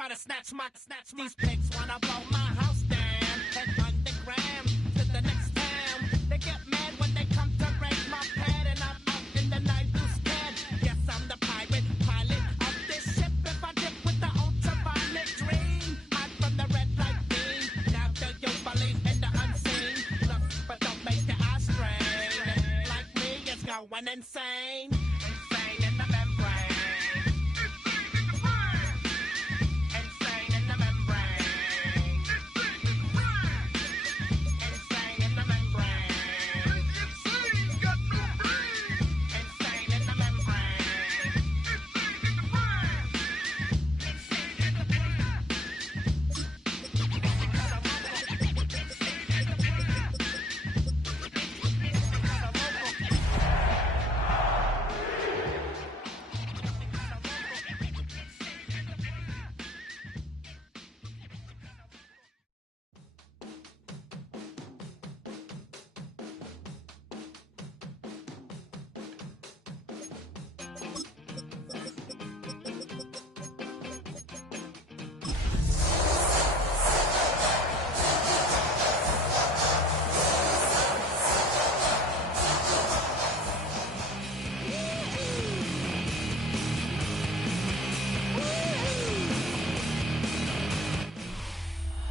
try to snatch these pigs wanna blow my house down. Head underground to the next town. They get mad when they come to raid my pad, and I'm out in the night who's scared. Yes, I'm the pirate pilot of this ship. If I dip with the ultraviolet dream, hide from the red light beam. Now do you believe in the unseen? Look, but don't make your eyes strain. Like me, it's going insane. Insane in the membrane.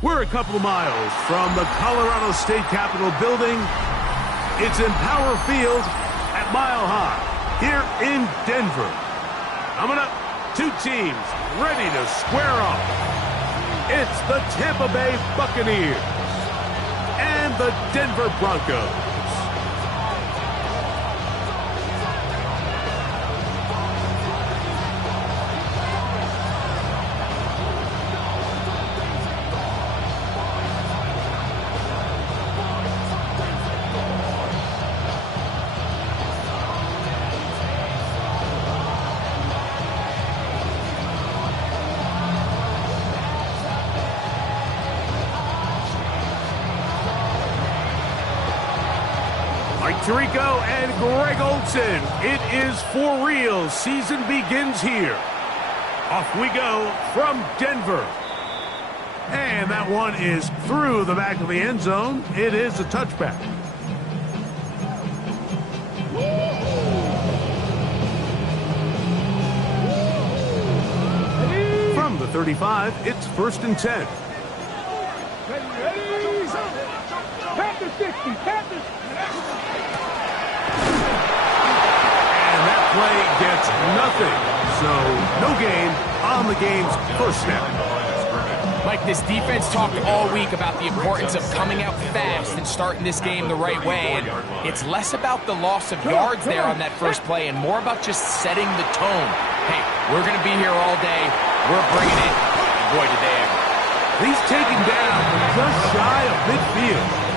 We're a couple of miles from the Colorado State Capitol building. It's in Power Field at Mile High here in Denver. Coming up, two teams ready to square off. It's the Tampa Bay Buccaneers and the Denver Broncos. Tirico and Greg Olsen. It is for real. Season begins here. Off we go from Denver. And that one is through the back of the end zone. It is a touchback. From the 35, it's 1st and 10. Panthers 50, Panthers. Play gets nothing, so no gain on the game's first snap. Mike, this defense talked all week about the importance of coming out fast and starting this game the right way, and it's less about the loss of yards there on that first play and more about just setting the tone. Hey, we're going to be here all day. We're bringing it. Boy, did they ever. He's taken down just shy of midfield.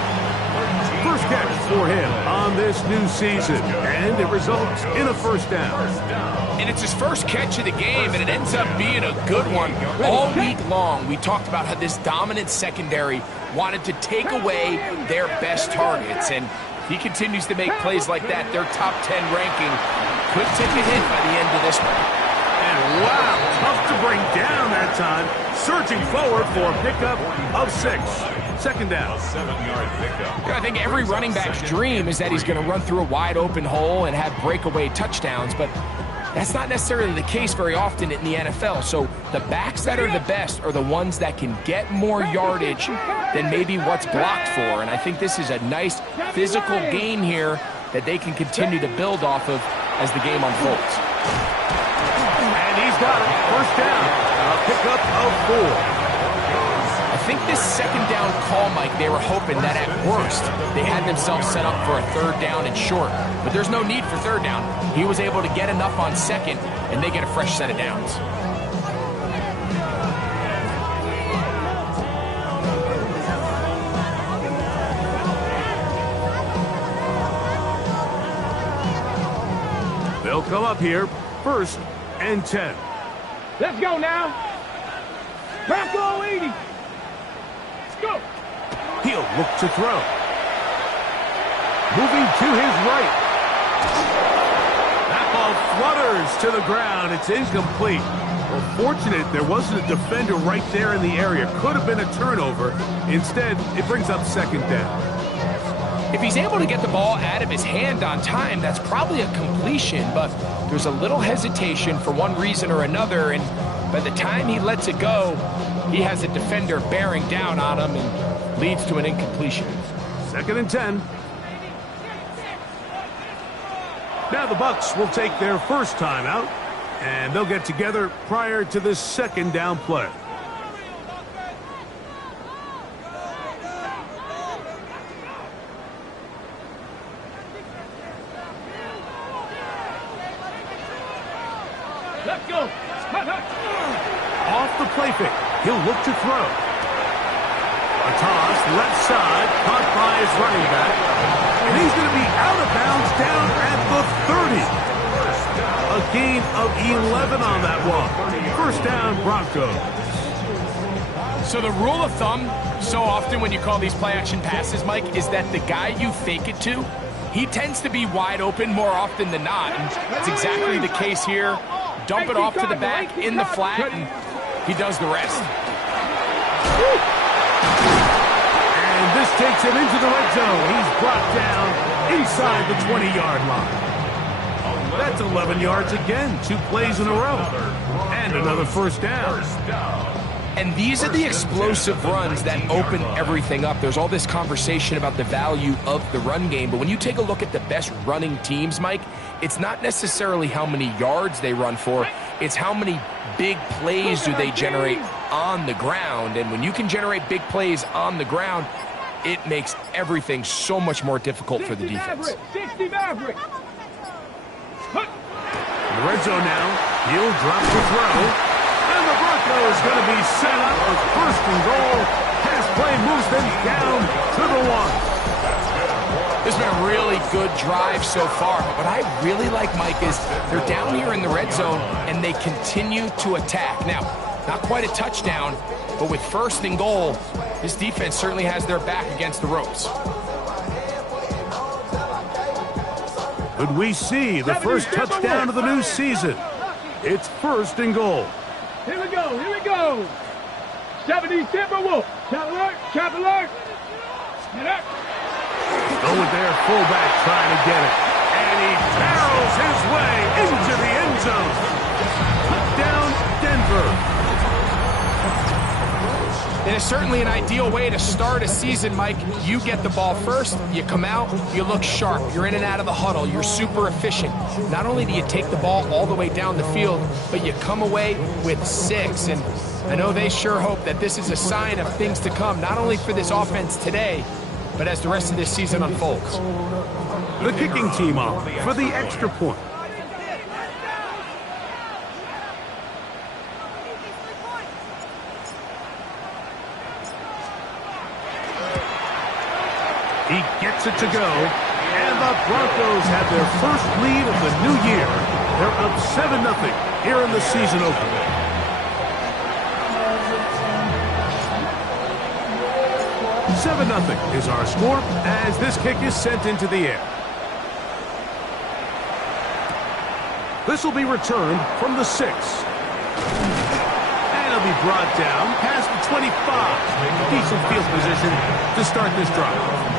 First catch for him on this new season, and it results in a first down. And it's his first catch of the game, and it ends up being a good one. All week long, we talked about how this dominant secondary wanted to take away their best targets, and he continues to make plays like that. Their top 10 ranking could take a hit by the end of this one. And wow, tough to bring down that time. Surging forward for a pickup of 6. Second down. 7-yard pickup. I think every running back's dream is that he's going to run through a wide open hole and have breakaway touchdowns, but that's not necessarily the case very often in the NFL. So the backs that are the best are the ones that can get more yardage than maybe what's blocked for. And I think this is a nice physical gain here that they can continue to build off of as the game unfolds. And he's got it. First down. A pickup of 4. I think this second down call, Mike, they were hoping that at worst they had themselves set up for a 3rd down and short. But there's no need for 3rd down. He was able to get enough on 2nd, and they get a fresh set of downs. They'll come up here, 1st and 10. Let's go now. Bronco 80. Go. He'll look to throw. Moving to his right. That ball flutters to the ground. It's incomplete. Well, fortunate there wasn't a defender right there in the area. Could have been a turnover. Instead, it brings up second down. If he's able to get the ball out of his hand on time, that's probably a completion, but there's a little hesitation for one reason or another, and by the time he lets it go, he has a defender bearing down on him and leads to an incompletion. 2nd and 10. Now the Bucs will take their first timeout, and they'll get together prior to this 2nd down play. Let's go. Off the play fake, he'll look to throw. A toss, left side, caught by his running back. And he's going to be out of bounds down at the 30. A gain of 11 on that one. First down, Broncos. So the rule of thumb, so often when you call these play-action passes, Mike, is that the guy you fake it to, he tends to be wide open more often than not. And that's exactly the case here. Dump it off to the back in the flat, and he does the rest. And this takes him into the red zone. He's brought down inside the 20-yard line. That's 11 yards again, 2 plays in a row. And another first down. And these are the explosive runs that open everything up. There's all this conversation about the value of the run game, but when you take a look at the best running teams, Mike, it's not necessarily how many yards they run for, it's how many big plays do they generate on the ground. And when you can generate big plays on the ground, it makes everything so much more difficult for the defense. 60 Maverick. In the red zone now, he'll drop the throw. And the Broncos going to be set up with 1st and goal. Pass play moves them down to the 1. This has been a really good drive so far, but what I really like, Mike, is they're down here in the red zone and they continue to attack. Now, not quite a touchdown, but with 1st and goal, this defense certainly has their back against the ropes. Could we see the first touchdown of the new season? It's 1st and goal. Here we go, here we go. 70 Timberwolf. Chop alert, chop alert. Get up. Go with their fullback trying to get it. And he barrels his way into the end zone. Touchdown, Denver. It is certainly an ideal way to start a season, Mike. You get the ball first, you come out, you look sharp, you're in and out of the huddle, you're super efficient. Not only do you take the ball all the way down the field, but you come away with 6. And I know they sure hope that this is a sign of things to come, not only for this offense today, but as the rest of this season unfolds. The kicking team off for the extra point. He gets it to go, and the Broncos have their first lead of the new year. They're up 7-0 here in the season opener. $7-0 is our score as this kick is sent into the air. This will be returned from the 6. And it'll be brought down past the 25. Decent field position to start this drive.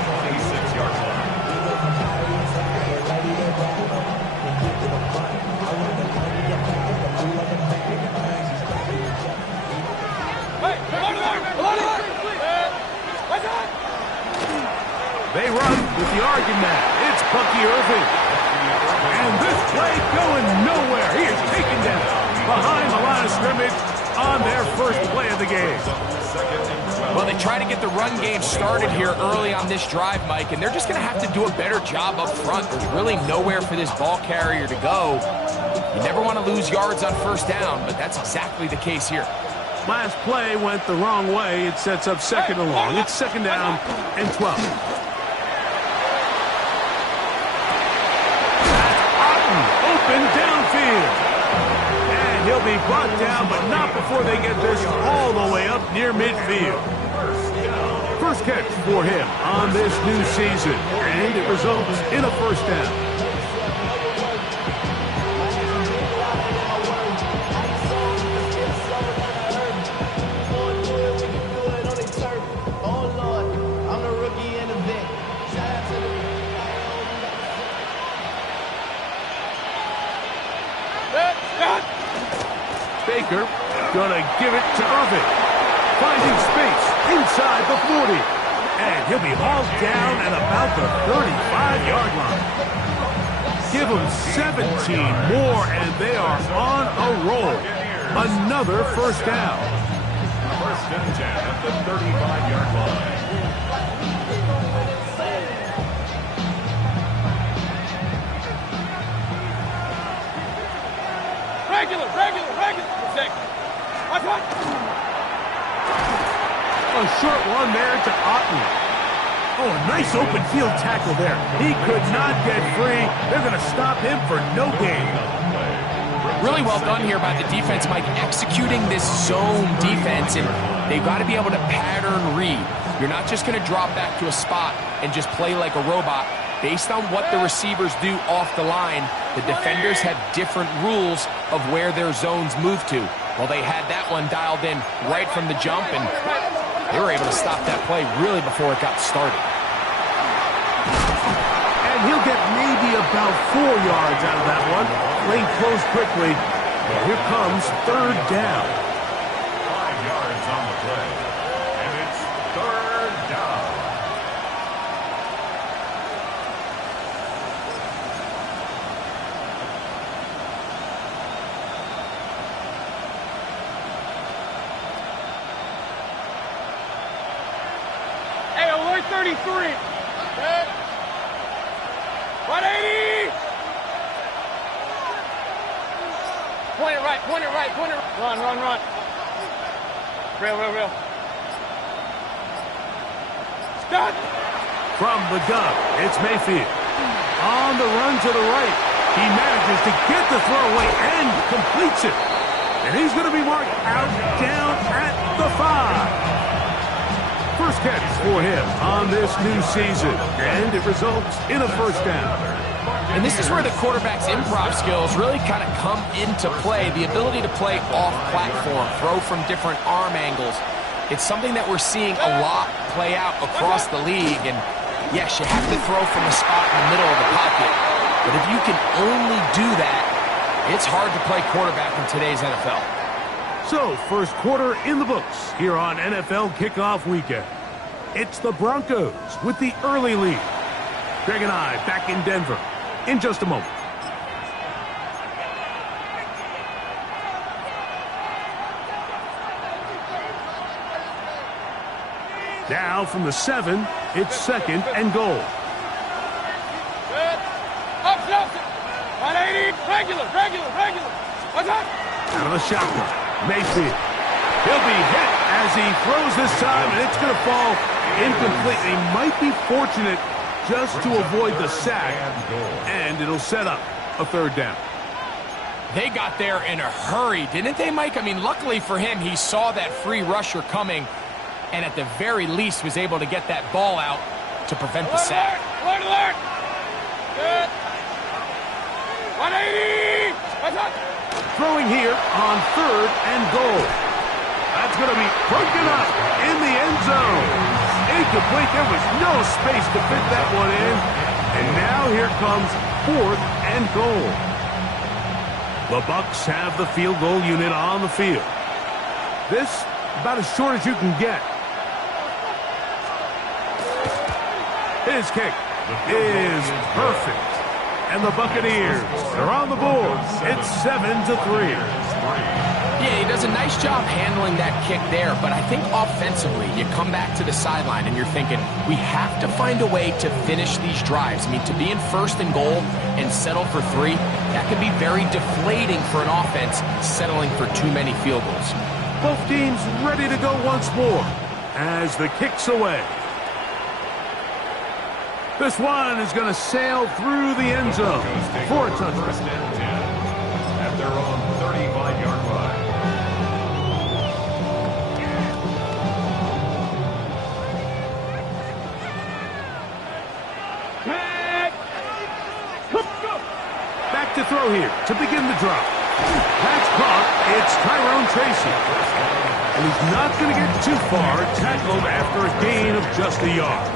They run with the argument. It's Bucky Irving. And this play going nowhere. He is taken down behind the line of scrimmage on their first play of the game. Well, they try to get the run game started here early on this drive, Mike, and they're just going to have to do a better job up front. There's really nowhere for this ball carrier to go. You never want to lose yards on 1st down, but that's exactly the case here. Last play went the wrong way. It sets up 2nd and long. It's 2nd down and 12. Open downfield. And he'll be brought down, but not before they get this all the way up near midfield. First catch for him on this new season, and it results in a 1st down. Baker gonna give it to Irvin. Finding space inside the 40. And he'll be hauled down at about the 35-yard line. Give them 17 more, and they are on a roll. Another first down. First and 10 at the 35-yard line. Regular. Protect. Watch. A short one there to Otten. Oh, a nice open field tackle there. He could not get free. They're going to stop him for no gain. Really well done here by the defense, Mike, executing this zone defense, and they've got to be able to pattern read. You're not just going to drop back to a spot and just play like a robot. Based on what the receivers do off the line, the defenders have different rules of where their zones move to. Well, they had that one dialed in right from the jump, and they were able to stop that play really before it got started. And he'll get maybe about 4 yards out of that one. Lane closed quickly. And here comes third down. 5 yards on the play. And it's third down. Hey, alert 33. 180. Point it right. Run. Real. Stop. From the gun, it's Mayfield. On the run to the right. He manages to get the throw away and completes it. And he's going to be marked out down at the 5. First catch for him on this new season, and it results in a first down. And this is where the quarterback's improv skills really kind of come into play. The ability to play off-platform, throw from different arm angles. It's something that we're seeing a lot play out across the league. And yes, you have to throw from a spot in the middle of the pocket. But if you can only do that, it's hard to play quarterback in today's NFL. So, first quarter in the books here on NFL Kickoff Weekend. It's the Broncos with the early lead. Greg and I back in Denver in just a moment. Now from the 7, it's second and goal. Good. Up. 180. Regular. What's up? Out of the shotgun. Mayfield. He'll be hit as he throws this time, and it's going to fall incomplete. He might be fortunate just to avoid the sack, and it'll set up a third down. They got there in a hurry, didn't they, Mike? I mean, luckily for him, he saw that free rusher coming, and at the very least was able to get that ball out to prevent the sack. Alert. Good. 180. What's up? Throwing here on third and goal. That's going to be broken up in the end zone. Incomplete. There was no space to fit that one in. And now here comes fourth and goal. The Bucs have the field goal unit on the field. This about as short as you can get. His kick is perfect. And the Buccaneers are on the board. It's 7-3. Yeah, he does a nice job handling that kick there, but I think offensively, you come back to the sideline and you're thinking, we have to find a way to finish these drives. I mean, to be in first and goal and settle for 3, that can be very deflating for an offense settling for too many field goals. Both teams ready to go once more as the kick's away. This one is going to sail through the end zone for a touchdown. First and 10 at their own 35-yard line. Back to throw here to begin the drop. That's caught. It's Tyrone Tracy. And he's not going to get too far, tackled after a gain of just a yard.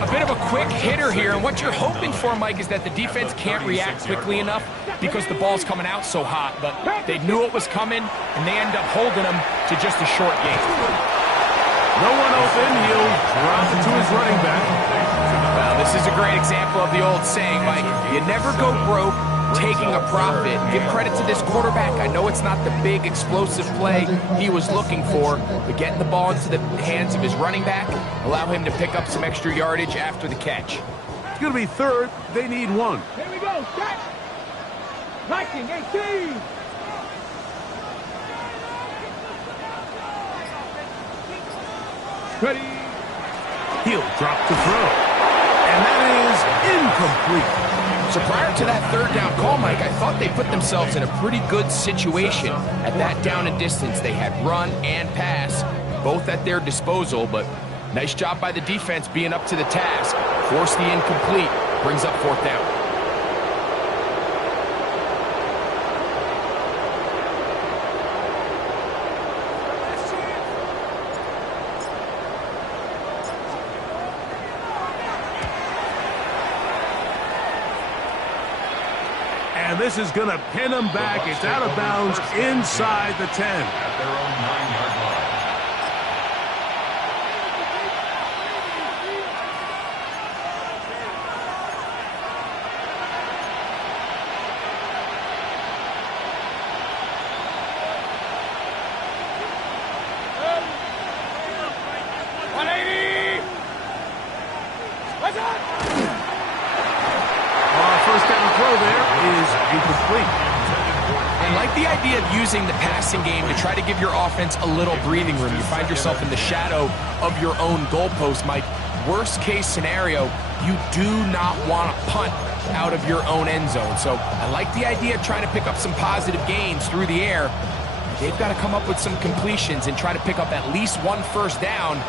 A bit of a quick hitter here, and what you're hoping for, Mike, is that the defense can't react quickly enough because the ball's coming out so hot, but they knew it was coming, and they end up holding them to just a short gain. No one open, he'll drop it to his running back. Well, this is a great example of the old saying, Mike, you never go broke taking a profit. Give credit to this quarterback. I know it's not the big explosive play he was looking for, but getting the ball into the hands of his running back, allow him to pick up some extra yardage after the catch. It's going to be third. They need one. Here we go. Set. Viking 18. Ready. He'll drop to throw. And that is incomplete. So prior to that third down call, Mike, I thought they put themselves in a pretty good situation at that down and distance. They had run and pass, both at their disposal, but nice job by the defense being up to the task. Force the incomplete, brings up fourth down. And this is going to pin them back. It's out of bounds inside the 10. At their own 9-yard line. First down throw there is incomplete. I like the idea of using the passing game to try to give your offense a little breathing room. You find yourself in the shadow of your own goalpost, Mike. Worst case scenario, you do not want to punt out of your own end zone. So I like the idea of trying to pick up some positive gains through the air. They've got to come up with some completions and try to pick up at least one first down,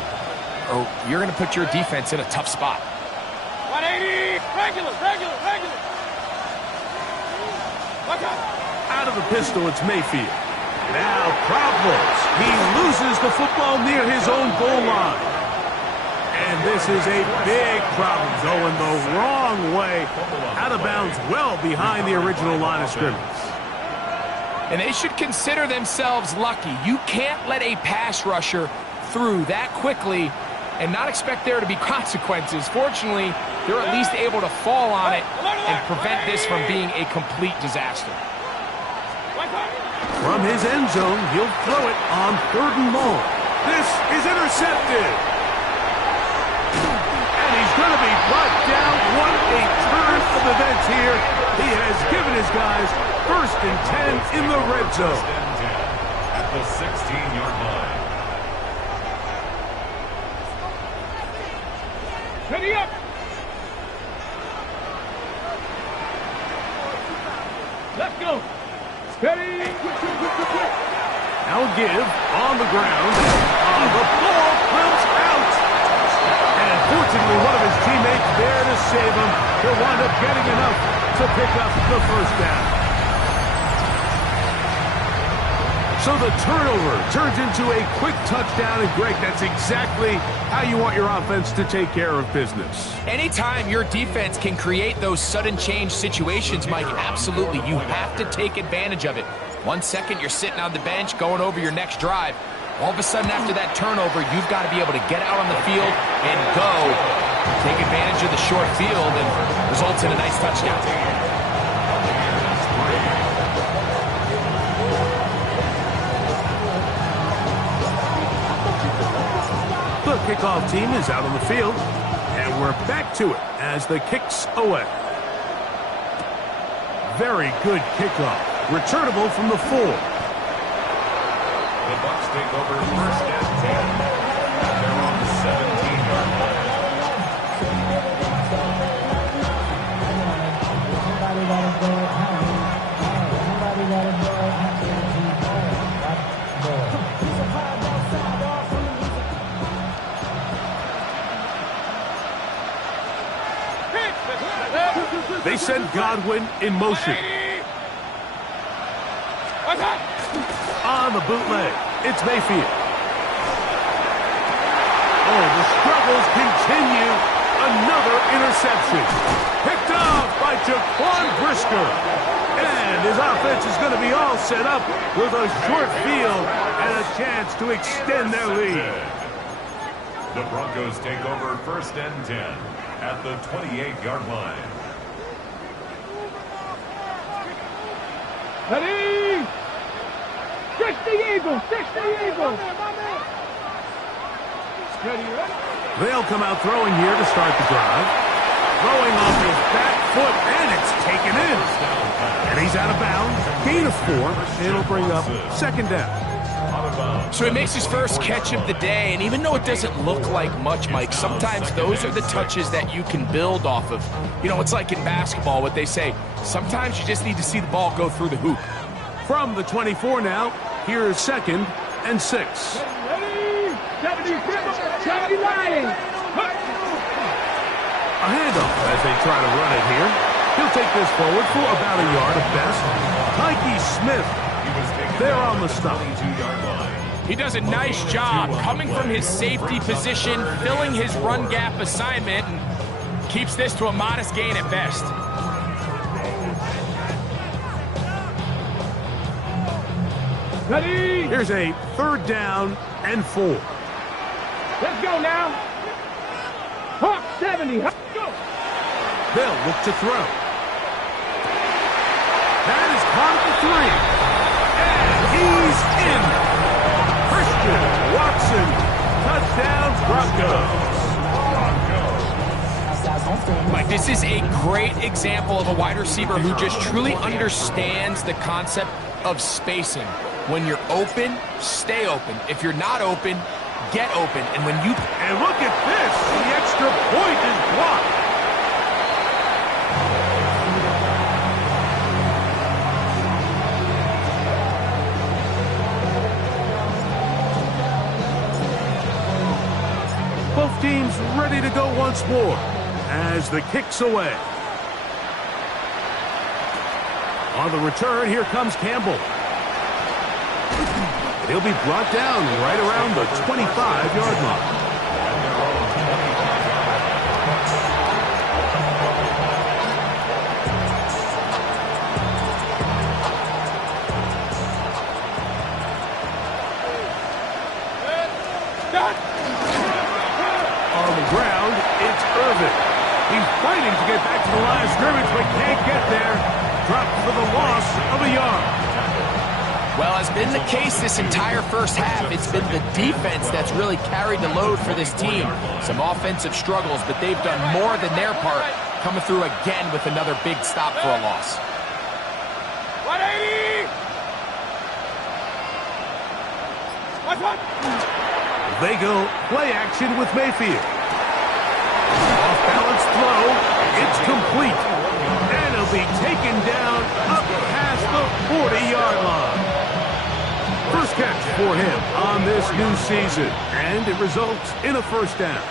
or you're going to put your defense in a tough spot. 180. Regular. Out of the pistol, it's Mayfield. Now problems. He loses the football near his own goal line. And this is a big problem, going the wrong way. Out of bounds well behind the original line of scrimmage. And they should consider themselves lucky. You can't let a pass rusher through that quickly and not expect there to be consequences. Fortunately, they're at least able to fall on it and prevent this from being a complete disaster. From his end zone, he'll throw it on 3rd and long. This is intercepted. And he's going to be brought down. What a turn of events here. He has given his guys 1st and 10 in the red zone. At the 16-yard line. Ready up. Let's go. Steady. Now give on the ground. The ball comes out. And fortunately, one of his teammates there to save him. He'll wind up getting enough to pick up the first down. So the turnover turns into a quick touchdown, and Greg, that's exactly how you want your offense to take care of business. Anytime your defense can create those sudden change situations, Mike, absolutely, you have to take advantage of it. 1 second, you're sitting on the bench, going over your next drive. All of a sudden, after that turnover, you've got to be able to get out on the field and go. Take advantage of the short field and results in a nice touchdown. The kickoff team is out on the field, and we're back to it as the kick's away. Very good kickoff. Returnable from the 4. The Bucs take over 1st and 10. They're on the 17-yard line. They send Godwin in motion. On the bootleg, it's Mayfield. Oh, the struggles continue. Another catches. Picked off by Jaquan Brisker. And his offense is going to be all set up with a short field and a chance to extend their lead. The Broncos take over 1st and 10 at the 28-yard line. Ready? 60 Eagles, 60 Eagles. Ready, ready? They'll come out throwing here to start the drive. Throwing off his back foot, and it's taken in. And he's out of bounds. Gain of 4. It'll bring up 2nd down. So he makes his first catch of the day, and even though it doesn't look like much, Mike, sometimes those are the touches that you can build off of. You know, it's like in basketball, what they say, sometimes you just need to see the ball go through the hoop. From the 24 now, here's 2nd and 6. Ready? 79. A handoff as they try to run it here. He'll take this forward for about a yard at best. Mikey Smith, they're on the stop. 22-yard line. He does a nice job coming from his safety position, filling his run gap assignment, and keeps this to a modest gain at best. Ready? Here's a 3rd down and 4. Let's go now. Hawk 70. Go. They'll look to throw. That is caught at the 3. And he's in. Christian Watson, touchdown Broncos. Mike, this is a great example of a wide receiver who just truly understands the concept of spacing. When you're open, stay open. If you're not open, get open. And when you... And look at this. The extra point is blocked. Both teams ready to go once more as the kick's away. On the return, here comes Campbell. He'll be brought down right around the 25-yard line. On the ground, it's Irvin. He's fighting to get back to the line of scrimmage, but can't get there. Dropped for the loss of a yard. Well, as been the case this entire first half, it's been the defense that's really carried the load for this team. Some offensive struggles, but they've done more than their part, coming through again with another big stop for a loss. 180. They go play action with Mayfield. Off-balance throw. It's complete. And it'll be taken down up past the 40-yard line. First catch for him on this new season, and it results in a 1st down.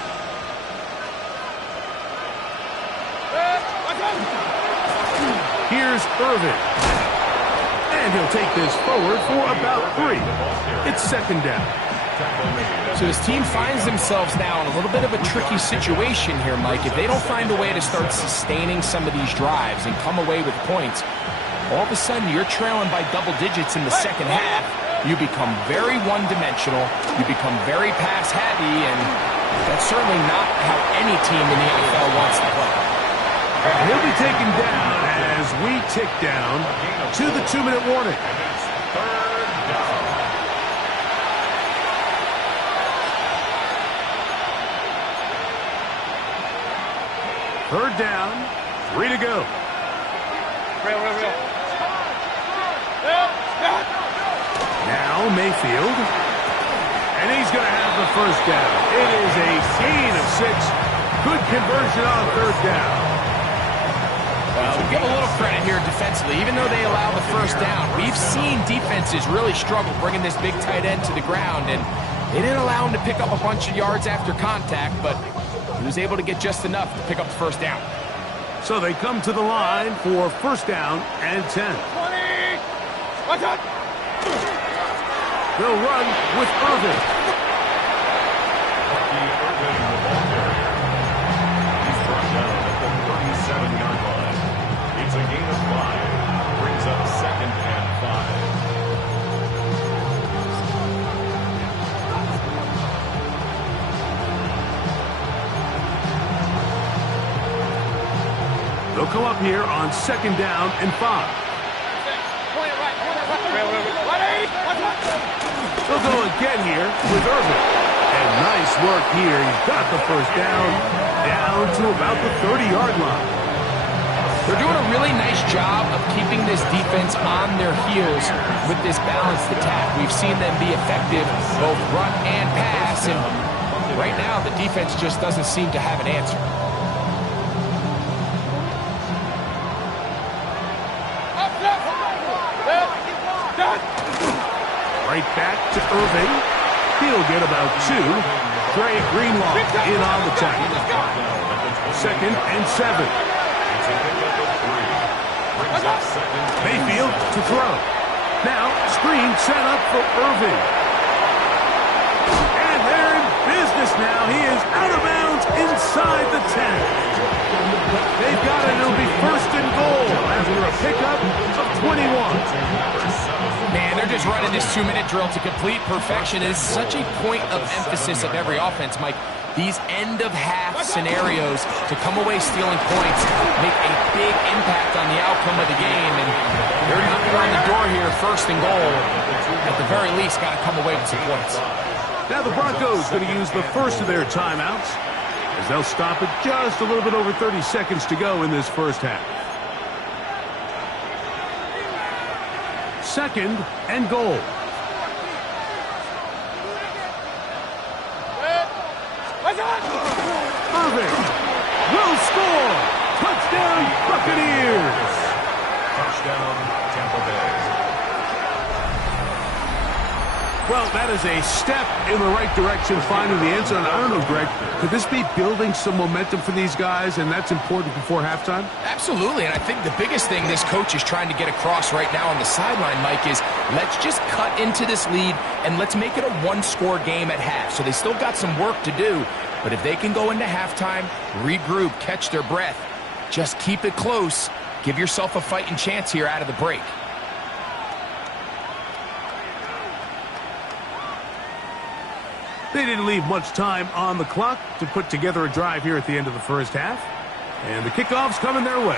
Here's Irvin. And he'll take this forward for about 3. It's 2nd down. So this team finds themselves now in a little bit of a tricky situation here, Mike. If they don't find a way to start sustaining some of these drives and come away with points, all of a sudden you're trailing by double digits in the second half. You become very one-dimensional, you become very pass-heavy, and that's certainly not how any team in the NFL wants to play. And he'll be taken down as we tick down to the 2-minute warning. Third down, 3 to go. Now Mayfield, and he's going to have the 1st down. It is a gain of 6. Good conversion on 3rd down. Give a little credit here defensively. Even though they allow the 1st down, we've seen defenses really struggle bringing this big tight end to the ground, and they didn't allow him to pick up a bunch of yards after contact, but he was able to get just enough to pick up the 1st down. So they come to the line for 1st down and 10. 20. Watch out. They'll run with Irvin. He's brought down at the They'll come up here on 2nd down and 5. They'll go again here with Irvin. And nice work here. He's got the first down to about the 30-yard line. They're doing a really nice job of keeping this defense on their heels with this balanced attack. We've seen them be effective, both run and pass, and right now the defense just doesn't seem to have an answer. Right back to Irving. He'll get about 2. Dre Greenlaw in on the tackle. 2nd and 7. Mayfield to throw. Now, screen set up for Irving. And they're in business now. He is out of bounds inside the 10. They've got it. It'll be 1st and goal after a pickup of 21. Man, they're just running this 2-minute drill to complete perfection. It is such a point of emphasis of every offense, Mike. These end-of-half scenarios to come away stealing points make a big impact on the outcome of the game. And they're knocking on the door here, 1st and goal. At the very least, got to come away with some points. Now the Broncos going to use the first of their timeouts as they'll stop it just a little bit over 30 seconds to go in this first half. 2nd and goal. Irving will score. Touchdown, Buccaneers. Touchdown, Tampa Bay. Well, that is a step in the right direction, finding the end zone. I don't know, Greg, could this be building some momentum for these guys, and that's important before halftime? Absolutely, and I think the biggest thing this coach is trying to get across right now on the sideline, Mike, is let's just cut into this lead and let's make it a one-score game at half. So they still got some work to do, but if they can go into halftime, regroup, catch their breath, just keep it close, give yourself a fighting chance here out of the break. They didn't leave much time on the clock to put together a drive here at the end of the first half. And the kickoff's coming their way.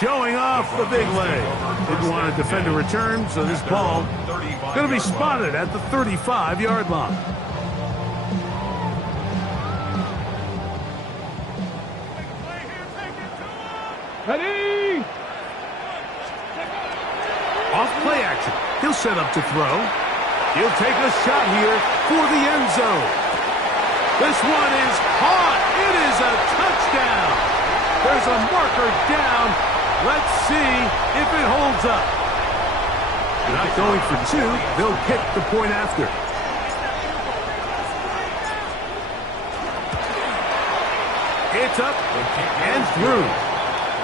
Showing off the big leg. Didn't want to defend a return, so this ball going to be spotted at the 35-yard line. Ready? Off play action. He'll set up to throw. He'll take a shot here for the end zone. This one is caught. It is a touchdown. There's a marker down. Let's see if it holds up. Not going for 2. They'll kick the point after. It's up and through.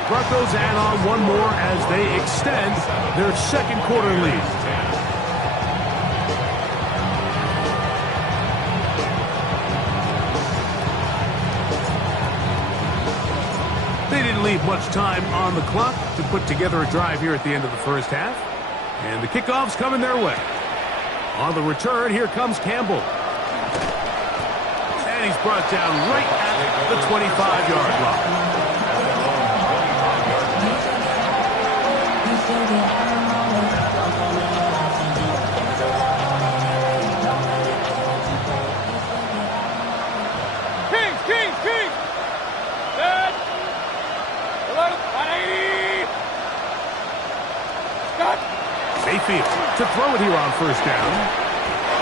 Broncos add on one more as they extend their second quarter lead. They didn't leave much time on the clock to put together a drive here at the end of the first half. And the kickoff's coming their way. On the return, here comes Campbell. And he's brought down right at the 25-yard line. Mayfield to throw it here on first down.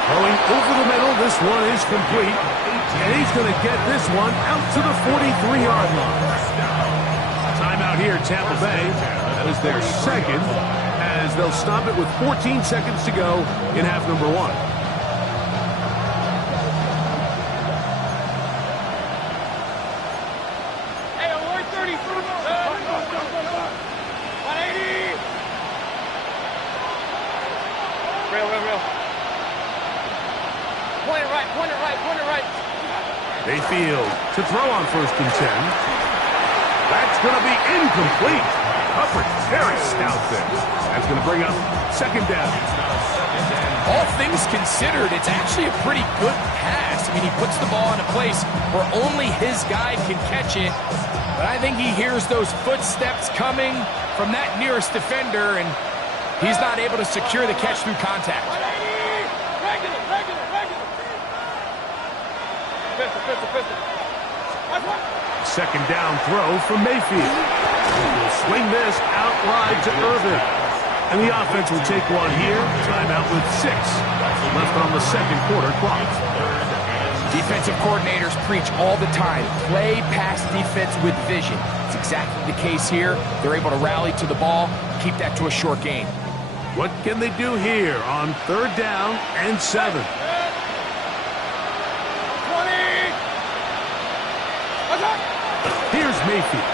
Throwing over the middle. This one is complete. And he's going to get this one out to the 43-yard line. Timeout here, Tampa Bay. That is their second, as they'll stop it with 14 seconds to go in half number 1. Mayfield to throw on 1st and 10. That's going to be incomplete. Coverage very stout there. That's going to bring up 2nd down. All things considered, it's actually a pretty good pass. I mean, he puts the ball in a place where only his guy can catch it. But I think he hears those footsteps coming from that nearest defender, and he's not able to secure the catch through contact. Second down throw from Mayfield. He'll swing this out wide to Irvin. And the offense will take one here. Timeout with 6 left on the second quarter clock. Defensive coordinators preach all the time, play pass defense with vision. It's exactly the case here. They're able to rally to the ball, keep that to a short gain. What can they do here on 3rd down and 7? Here's Mayfield.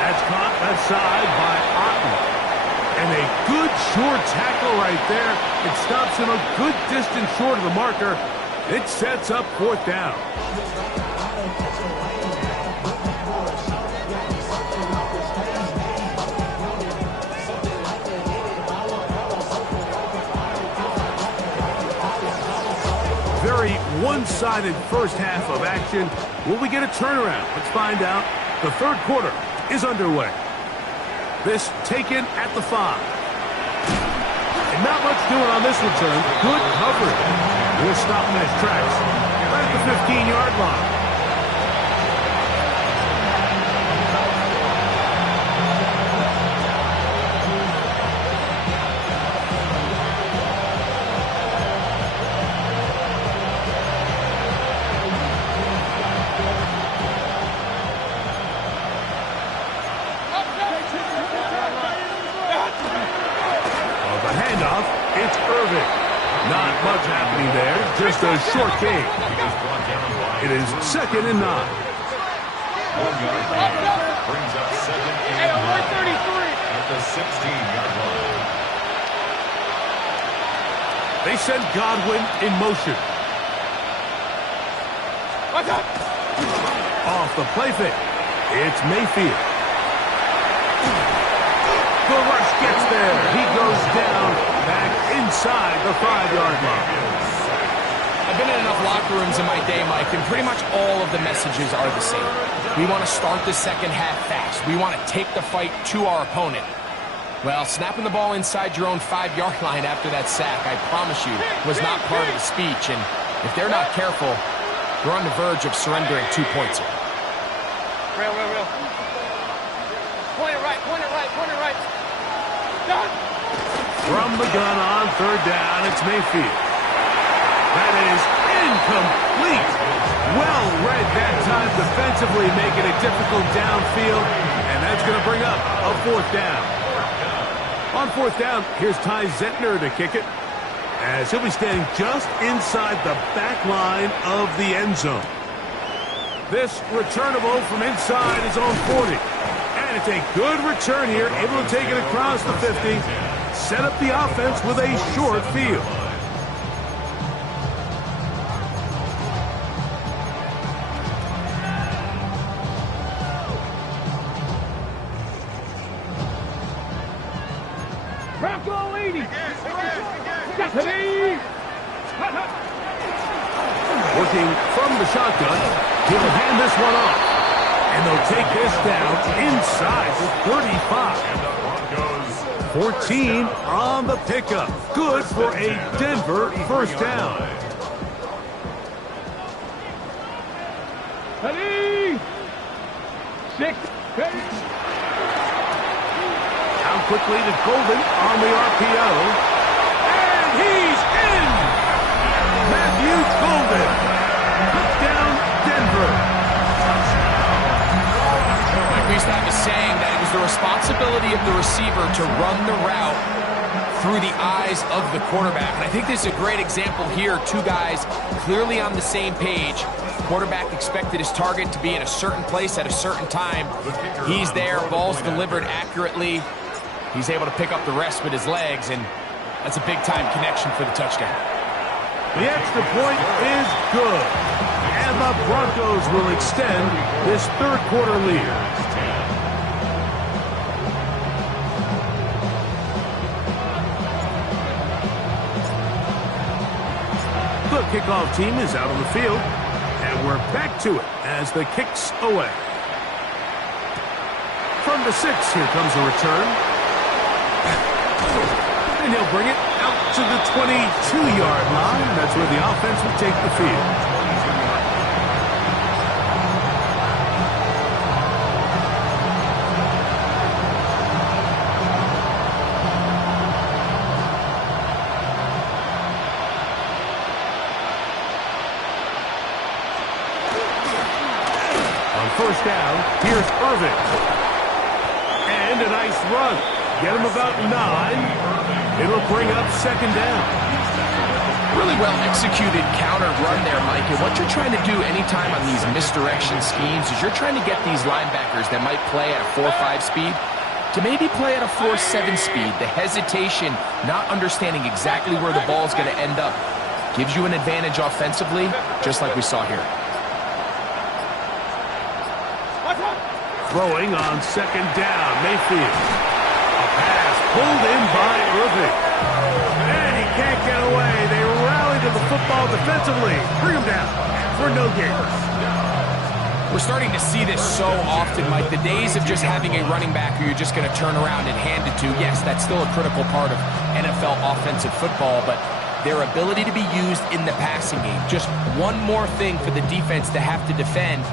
That's caught outside by Otten. And a good short tackle right there. It stops him a good distance short of the marker. It sets up 4th down. Very one-sided first half of action. Will we get a turnaround? Let's find out. The 3rd quarter is underway. This taken at the 5. And not much doing on this return. Good coverage. We'll stop in his tracks right at the 15-yard line. It's Irvin. Not much happening there. Just a short gain. It is 2nd and 9. 1 yard brings up 2nd and 9 at the 16-yard line. They send Godwin in motion. Off the play fake. It's Mayfield. The rush gets there. He goes down back inside the 5-yard line. I've been in enough locker rooms in my day, Mike, and pretty much all of the messages are the same. We want to start the second half fast. We want to take the fight to our opponent. Well, snapping the ball inside your own 5-yard line after that sack, I promise you, was not part of the speech. And if they're not careful, they're on the verge of surrendering 2 points here. Real. Point it right. Done. From the gun on 3rd down, it's Mayfield. That is incomplete. Well read that time defensively, making it difficult downfield, and that's going to bring up a 4th down. On 4th down, here's Ty Zentner to kick it, as he'll be standing just inside the back line of the end zone. This returnable from inside his own 40. And it's a good return here, able to take it across the 50, set up the offense with a short field. Bronco 80. Working from the shotgun, he'll hand this one off. And they'll take this down inside the 35. And the Broncos 14 on the pickup. Good for a Denver first down. Ready. 6. Down quickly to Golden on the RPO. And he's in! Matthew Golden. Touchdown, Denver. We used to have a saying that it was the responsibility of the receiver to run the route through the eyes of the quarterback. And I think this is a great example here. 2 guys clearly on the same page. Quarterback expected his target to be in a certain place at a certain time. He's there, ball's delivered accurately. He's able to pick up the rest with his legs, and that's a big-time connection for the touchdown. The extra point is good. And the Broncos will extend this 3rd quarter lead. The kickoff team is out on the field. And we're back to it as the kick's away. From the 6, here comes a return. And he'll bring it out to the 22-yard line. That's where the offense will take the field. First down, here's Irving. And a nice run. Get him about 9. It'll bring up second down. Really well executed counter run there, Mike. And what you're trying to do anytime on these misdirection schemes is you're trying to get these linebackers that might play at a 4.5 speed to maybe play at a 4.7 speed. The hesitation, not understanding exactly where the ball is going to end up, gives you an advantage offensively, just like we saw here. Throwing on second down, Mayfield. A pass pulled in by Irving. And he can't get away. They rally to the football defensively. Bring him down for no gain. We're starting to see this so often, Mike. The days of just having a running back who you're just going to turn around and hand it to, yes, that's still a critical part of NFL offensive football, but their ability to be used in the passing game. Just one more thing for the defense to have to defend.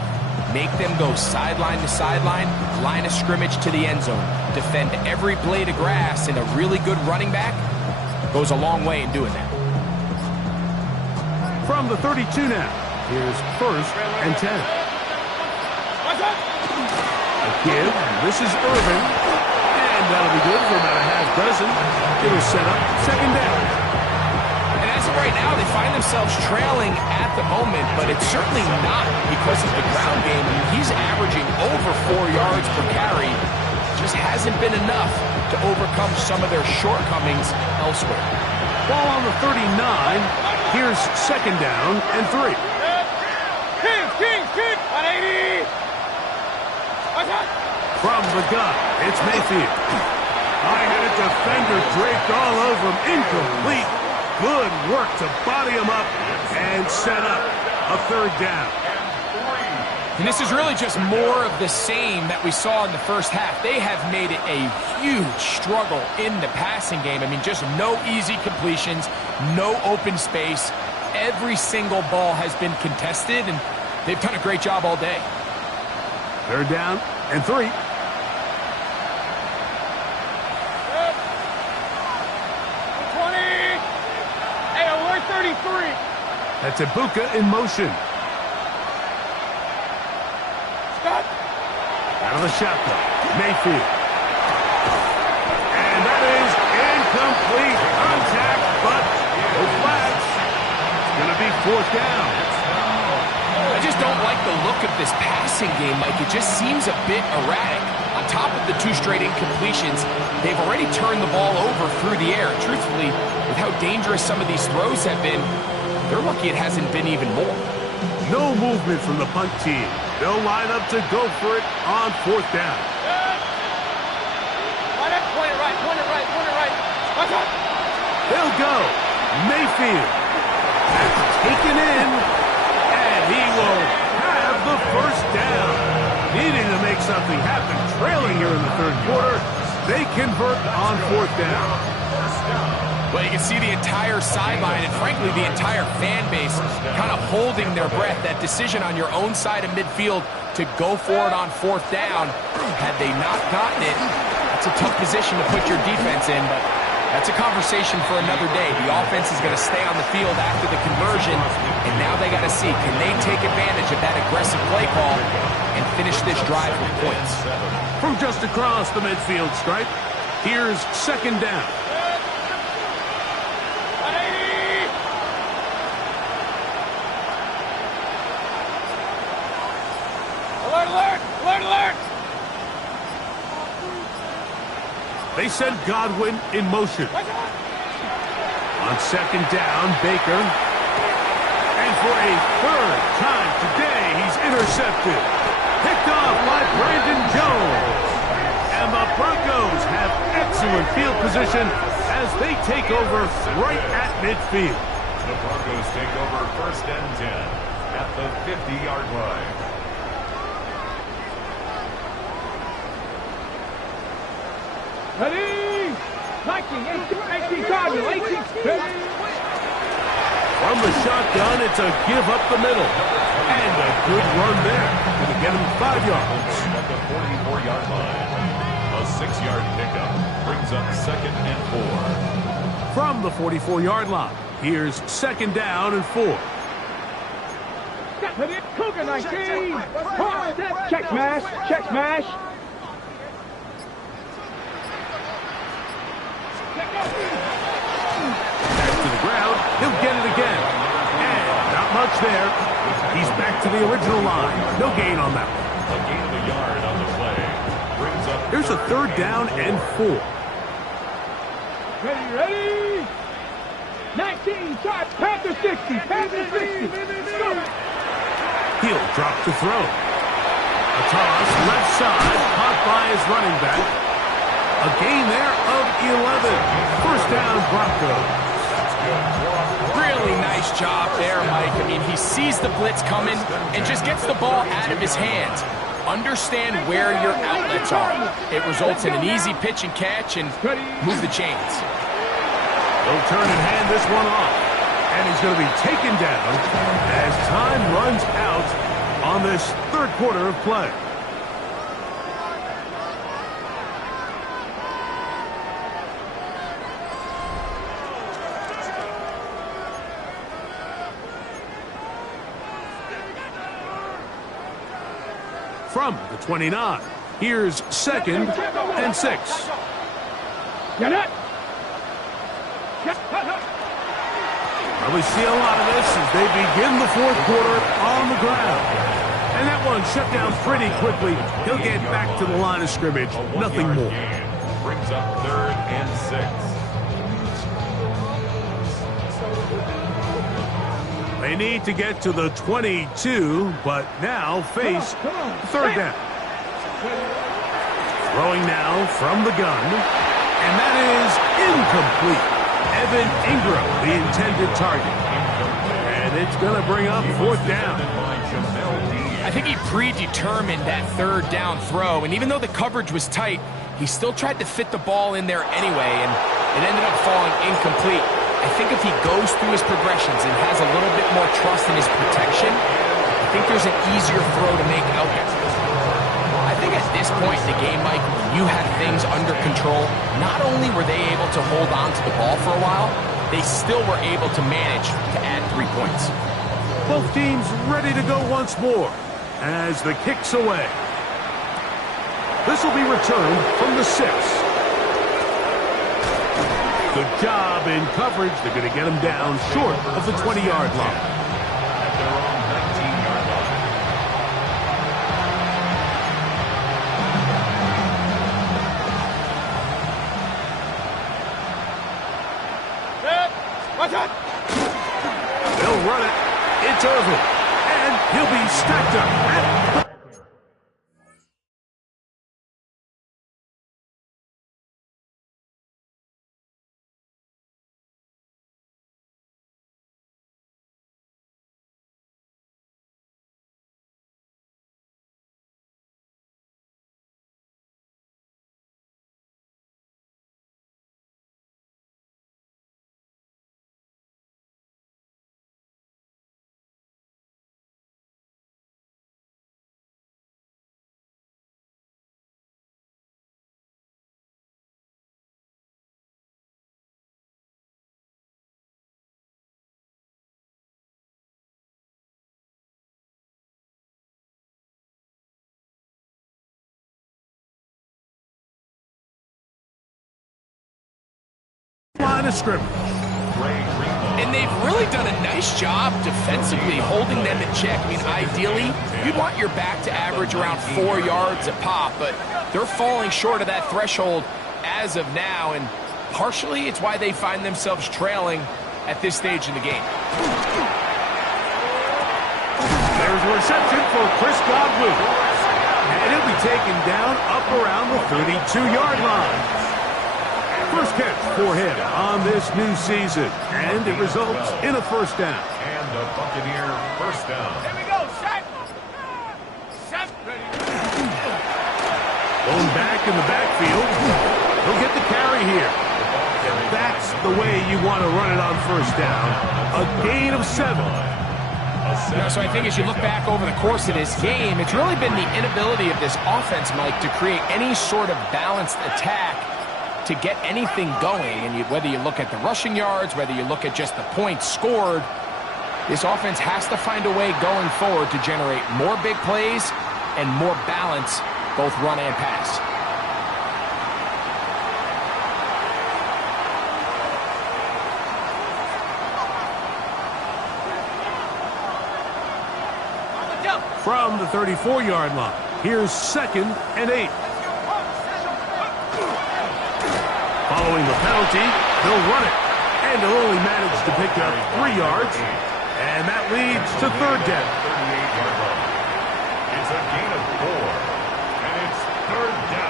Make them go sideline to sideline, line of scrimmage to the end zone. Defend every blade of grass, and a really good running back goes a long way in doing that. From the 32 now, here's 1st and 10. A give, this is Irving, and that'll be good for about a half dozen. It'll set up second down. Right now, they find themselves trailing at the moment, but it's certainly not because of the ground game. I mean, he's averaging over 4 yards per carry. Just hasn't been enough to overcome some of their shortcomings elsewhere. Ball on the 39. Here's second down and 3. Kings, 180. From the gun, it's Mayfield. High-headed defender draped all over him. Incomplete. Good work to body him up and set up a third down. And this is really just more of the same that we saw in the first half. They have made it a huge struggle in the passing game. I mean, just no easy completions, no open space. Every single ball has been contested, and they've done a great job all day. Third down and 3. That's Ibuka in motion. Stop. Out of the shotgun, Mayfield. And that is incomplete. Contact, but no flags. It's going to be 4th down. I just don't like the look of this passing game, Mike. It just seems a bit erratic. On top of the 2 straight incompletions, they've already turned the ball over through the air. Truthfully, with how dangerous some of these throws have been, they're lucky it hasn't been even more. No movement from the punt team. They'll line up to go for it on 4th down. Point it right. They'll go. Mayfield. That's taken in. And he will have the first down. Needing to make something happen. Trailing here in the 3rd quarter. They convert on 4th down. Well, you can see the entire sideline and, frankly, the entire fan base kind of holding their breath. That decision on your own side of midfield to go for it on 4th down, had they not gotten it, that's a tough position to put your defense in, but that's a conversation for another day. The offense is going to stay on the field after the conversion, and now they got to see, can they take advantage of that aggressive play call and finish this drive with points? From just across the midfield stripe, here's second down. Alert! They send Godwin in motion. On second down, Baker. And for a 3rd time today, he's intercepted. Picked off by Brandon Jones. And the Broncos have excellent field position as they take over right at midfield. The Broncos take over 1st and 10. at the 50-yard line. Ready? 19, Cardinal, 18, From the shotgun, it's a give up the middle. And a good run there. Going to get him 5 yards. At the 44-yard line. A 6-yard pickup brings up 2nd and 4. From the 44-yard line, here's 2nd down and 4. Cougar 19. Check smash. Check smash. Back to the ground. He'll get it again. And not much there. He's back to the original line. No gain on that one. A gain of a yard on the play. Brings up Here's a 3rd down and 4. Ready? 19, shot, Panther 60, Panther 60. He'll drop to throw. A toss, left side, caught by his running back. A gain there of 11. 1st down, Broncos. Really nice job there, Mike. I mean, he sees the blitz coming and just gets the ball out of his hands. Understand where your outlets are. It results in an easy pitch and catch and move the chains. He'll turn and hand this one off. And he's going to be taken down as time runs out on this 3rd quarter of play. From the 29, here's 2nd and 6. Get it. Well, we see a lot of this as they begin the 4th quarter on the ground. And that one shut down pretty quickly. He'll get back to the line of scrimmage. Nothing more. Brings up 3rd and 6. They need to get to the 22, but now face 3rd down. Throwing now from the gun. And that is incomplete. Evan Ingram, the intended target. And it's going to bring up 4th down. I think he predetermined that 3rd down throw, and even though the coverage was tight, he still tried to fit the ball in there anyway, and it ended up falling incomplete. I think if he goes through his progressions and has a little bit more trust in his protection, I think there's an easier throw to make out there. I think at this point in the game, Mike, when you had things under control, not only were they able to hold on to the ball for a while, they still were able to manage to add 3 points. Both teams ready to go once more as the kick's away. This will be returned from the 6. Good job in coverage. They're going to get him down short of the 20-yard line. At their own 19-yard line. Watch out! They'll run it. It's Irvin. And he'll be stacked up at the line of scrimmage. And they've really done a nice job defensively holding them in check. I mean, ideally, you'd want your back to average around 4 yards a pop, but they're falling short of that threshold as of now, and partially it's why they find themselves trailing at this stage in the game. There's a reception for Chris Godwin. And he'll be taken down up around the 32-yard line. First catch for him on this new season, and it results in a first down. And the Buccaneer first down. Here we go, set. Set. Going back in the backfield. He'll get the carry here. That's the way you want to run it on first down. A gain of 7. So I think as you look back over the course of this game, it's really been the inability of this offense, Mike, to create any sort of balanced attack to get anything going. And whether you look at the rushing yards, whether you look at just the points scored, this offense has to find a way going forward to generate more big plays and more balance, both run and pass. From the 34-yard line, here's 2nd and 8. Following the penalty, they'll run it. And they'll only manage to pick up 3 yards. And that leads to 3rd down. 38-yard line. It's a gain of 4. And it's 3rd down.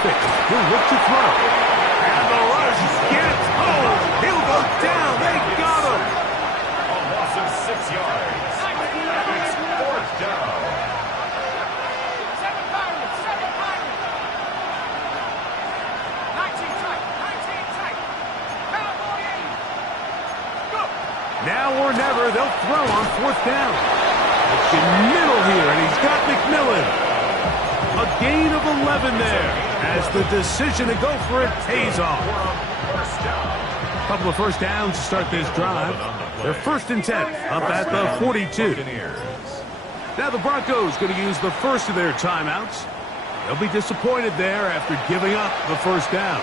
He'll look to throw. And the rush gets home. He'll go down. They got him. A loss of 6 yards. It's 4th down. 7 Pirates, 7 Pirates. 19 tight. Cowboy 80. Go. Now or never, they'll throw on 4th down. It's in middle here, and he's got McMillan. A gain of 11 there as the decision to go for it pays off. A couple of first downs to start this drive. They're 1st and 10 up at the 42. Now the Broncos going to use the first of their timeouts. They'll be disappointed there after giving up the first down.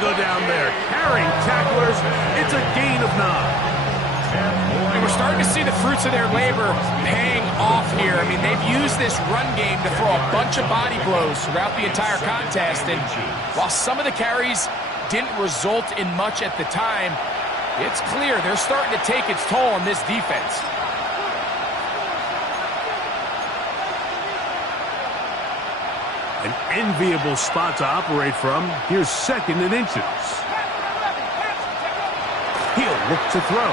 Go down there, carrying tacklers. It's a gain of 9. And we're starting to see the fruits of their labor paying off here. I mean, they've used this run game to throw a bunch of body blows throughout the entire contest. And while some of the carries didn't result in much at the time, it's clear they're starting to take its toll on this defense. An enviable spot to operate from. Here's 2nd and inches. He'll look to throw.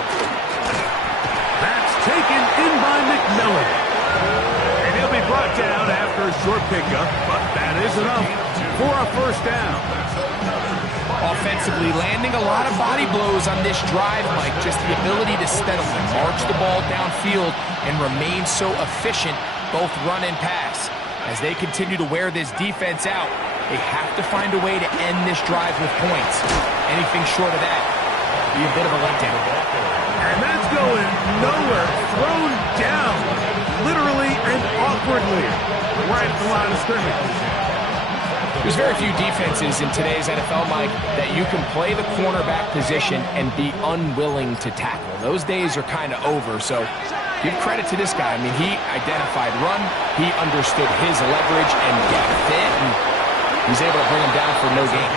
That's taken in by McMillan. And he'll be brought down after a short pickup, but that is enough for a first down. Offensively, landing a lot of body blows on this drive, Mike. Just the ability to steadily march the ball downfield and remain so efficient, both run and pass. As they continue to wear this defense out, they have to find a way to end this drive with points. Anything short of that would be a bit of a letdown. And that's going nowhere. Thrown down, literally and awkwardly, right at the line of scrimmage. There's very few defenses in today's NFL, Mike, that you can play the cornerback position and be unwilling to tackle. Those days are kind of over, so give credit to this guy. I mean, he identified run, he understood his leverage and got fit, and he's able to bring him down for no gain.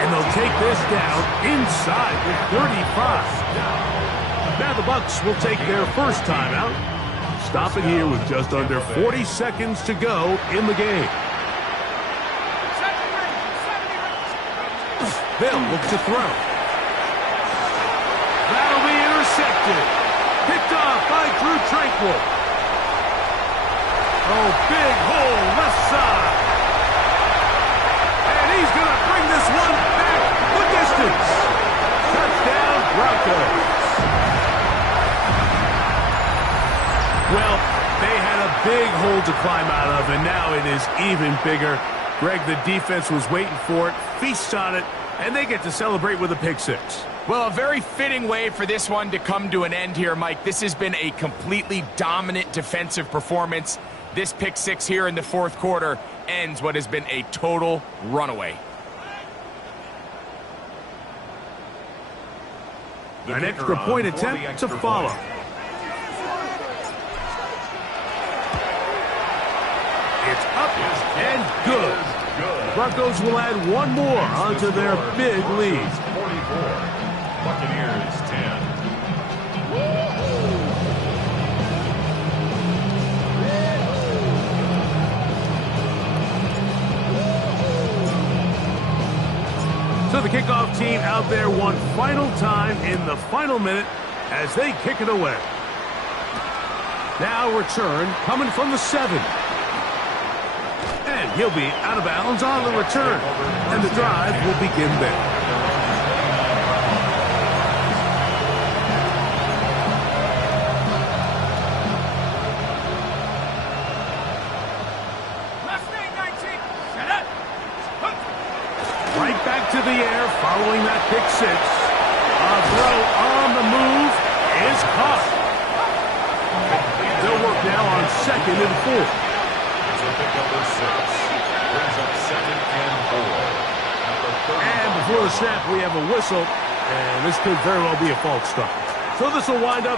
And they'll take this down inside the 35. Now the Bucs will take their first timeout, stopping here with just under 40 seconds to go in the game. They'll look to throw. That'll be intercepted. Picked off by Drew Tranquill. Oh, big hole left side. And he's going to bring this one back the distance. Touchdown, Broncos. Well, they had a big hole to climb out of, and now it is even bigger. Greg, the defense was waiting for it, feasts on it, and they get to celebrate with a pick six. Well, a very fitting way for this one to come to an end here, Mike. This has been a completely dominant defensive performance. This pick six here in the fourth quarter ends what has been a total runaway. An extra point attempt to follow. It's up and good. Broncos will add one more onto their big lead. 44. Buccaneers 10. So the kickoff team out there one final time in the final minute as they kick it away. Now return coming from the 7. And he'll be out of bounds on the return. And the drive will begin there. Right back to the air following that pick six. A throw on the move is caught. They'll work now on 2nd and 4. So pick number 6 brings up 2nd and 4. And before the snap, we have a whistle, and this could very well be a false start. So this will wind up